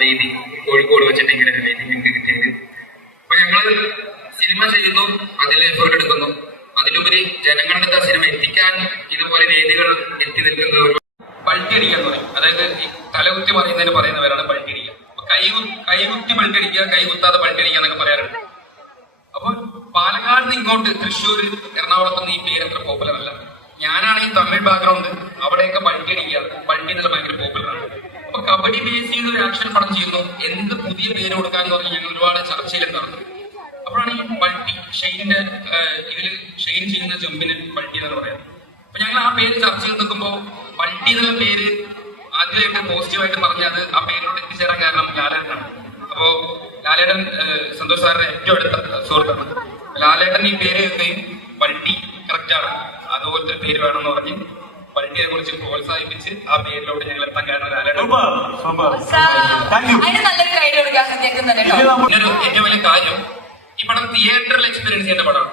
വേദി കോഴിക്കോട് വെച്ചിട്ട് ഇങ്ങനെ ഒരു വേദി ഞങ്ങൾക്ക് കിട്ടിയത്. അപ്പൊ ഞങ്ങള് സിനിമ ചെയ്യുന്നു, അതിൽ എഫേർട്ട് എടുക്കുന്നു, അതിലുപരി ജനങ്ങളുടെ അടുത്ത് സിനിമ എത്തിക്കാൻ ഇതുപോലെ വേദികൾ എത്തി നിൽക്കുന്നത് ഒരു പൾട്ടിയടിക്കുക എന്ന് പറയും. അതായത് ഈ തലകുത്തി പറയുന്നതിന് പറയുന്നവരാണ് പൾട്ടിയടിക്കുക. അപ്പൊ കൈകുത്തി പൾട്ടിയടിക്കുക, കൈകുത്താതെ പൾട്ടിയടിക്കുക എന്നൊക്കെ പറയാറുണ്ട്. അപ്പൊ പാലക്കാട് നിന്ന് ഇങ്ങോട്ട് തൃശ്ശൂര്, എറണാകുളത്ത് നിന്ന് ഈ പേര് അത്ര പോപ്പുലർ അല്ല. ഞാനാണെങ്കിൽ തമിഴ് ബാക്ക്ഗ്രൗണ്ട്, അവിടെയൊക്കെ പൾട്ടിയടിക്കുക, പൾട്ടി എന്നുള്ള ഭയങ്കര പോപ്പുലറാണ്. അപ്പൊ കബഡി ബേസ് ചെയ്ത് ഒരു ആക്ഷൻ പടം ചെയ്യുന്നു, എന്ത് പുതിയ പേര് കൊടുക്കാന്ന് പറഞ്ഞ് ഞങ്ങൾ ഒരുപാട് ചർച്ചയിൽ നടന്നു. അപ്പോഴാണ് ഈ പൾട്ടി ഷെയ്നിന്റെ ഇതിൽ ഷെയ്ൻ ചെയ്യുന്ന ജമ്പിന് പൾട്ടി എന്ന് പറയാം. അപ്പൊ ഞങ്ങൾ ആ പേര് ചർച്ച ചെയ്ത് നിൽക്കുമ്പോ പൾട്ടി എന്നുള്ള പേര് ആദ്യമായിട്ട് പോസിറ്റീവായിട്ട് പറഞ്ഞത് ആ പേരിനോട് എത്തിച്ചേരാൻ കാരണം ലാലേട്ടനാണ്. അപ്പോ ലാലേട്ടൻ സന്തോഷ് സാറിന്റെ ഏറ്റവും അടുത്ത സുഹൃത്താണ്. ലാലേട്ടൻ ഈ പേര് കേൾക്കുകയും പൾട്ടി കറക്റ്റാണ്, അതുപോലത്തെ പേര് വേണമെന്ന് പറഞ്ഞ് പൾട്ടിയെ കുറിച്ച് പ്രോത്സാഹിപ്പിച്ച് ആ പേരിലോട്ട് ഞങ്ങൾ എത്താൻ കാരണം ലാലേട്ടൻ. ഒരു ഏറ്റവും വലിയ കാര്യം, ഈ പടം തിയേറ്ററിൽ എക്സ്പീരിയൻസ് ചെയ്യേണ്ട പടമാണ്.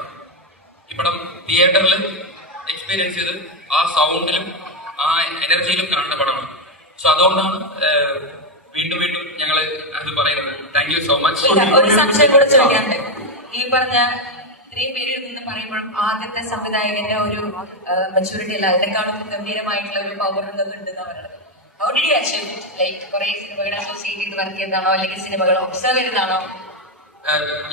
ഈ പടം തിയേറ്ററിൽ എക്സ്പീരിയൻസ് ചെയ്ത് ആ സൗണ്ടിലും ആ എനർജിയിലും കാണുന്ന പടമാണ്. സോ അതുകൊണ്ടാണ് വീണ്ടും വീണ്ടും ഞങ്ങൾ അത് പറയുന്നത്. Thank you so much. ഒരു സംശയം കൂടെ ചോദിക്കാനുണ്ട്. ഈ പറഞ്ഞ ഇത്രയും പേര് നിന്ന് പറയുമ്പോഴും ആദ്യത്തെ സംവിധായകന്റെ ഒരു മെച്ചൂരിറ്റി അല്ല, അതിനേക്കാളും ഗംഭീരമായിട്ടുള്ള ഒരു പവർ ഉണ്ടെന്ന് പറയുന്നത്. How did you achieve it? Like കുറെ സിനിമകളെ അസോസിയേറ്റ് ചെയ്ത് വർക്ക് ചെയ്തതാണോ അല്ലെങ്കിൽ സിനിമകൾ ഒബ്സർവ് ചെയ്തതാണോ?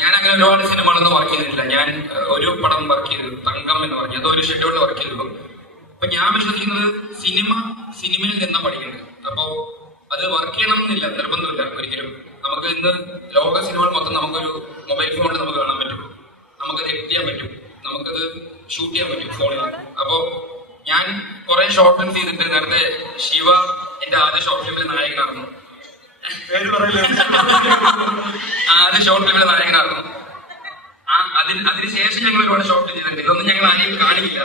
ഞാൻ അങ്ങനെ ഒരുപാട് സിനിമകളൊന്നും വർക്ക് ചെയ്തിട്ടില്ല. ഞാൻ ഒരു പടം വർക്ക് ചെയ്തു, തങ്കം എന്ന് പറഞ്ഞു, അതൊരു ഷെഡ്യൂളിൽ വർക്ക് ചെയ്തു. അപ്പൊ ഞാൻ വിശ്വസിക്കുന്നത് സിനിമയിൽ നിന്നാ പഠിക്കുന്നത്. അപ്പോ അത് വർക്ക് ചെയ്യണം എന്നില്ല, നിർബന്ധമില്ല ഒരിക്കലും. നമുക്ക് ഇന്ന് ലോക സിനിമകൾ മൊത്തം നമുക്കൊരു മൊബൈൽ ഫോണിൽ നമുക്ക് കാണാൻ പറ്റും, നമുക്കത് എഡിറ്റ് ചെയ്യാൻ പറ്റും, നമുക്കത് ഷൂട്ട് ചെയ്യാൻ പറ്റും ഫോണിൽ. അപ്പോ ഞാൻ കുറെ ഷോർട്ട് ഫിലിം ചെയ്തിട്ട്, നേരത്തെ ശിവ എന്റെ ആദ്യ ഷോർട്ട് ഫിലിമിലെ നായകനായിരുന്നു. ആദ്യ ഷോർട്ട് ഫിലിമിലെ നായകനായിരുന്നു. അതിനുശേഷം ഞങ്ങൾ ഒരുപാട് ഷോർട്ട് ചെയ്തിട്ടുണ്ട്. ഇതൊന്നും ഞങ്ങൾ ആരെയും കാണിക്കില്ല.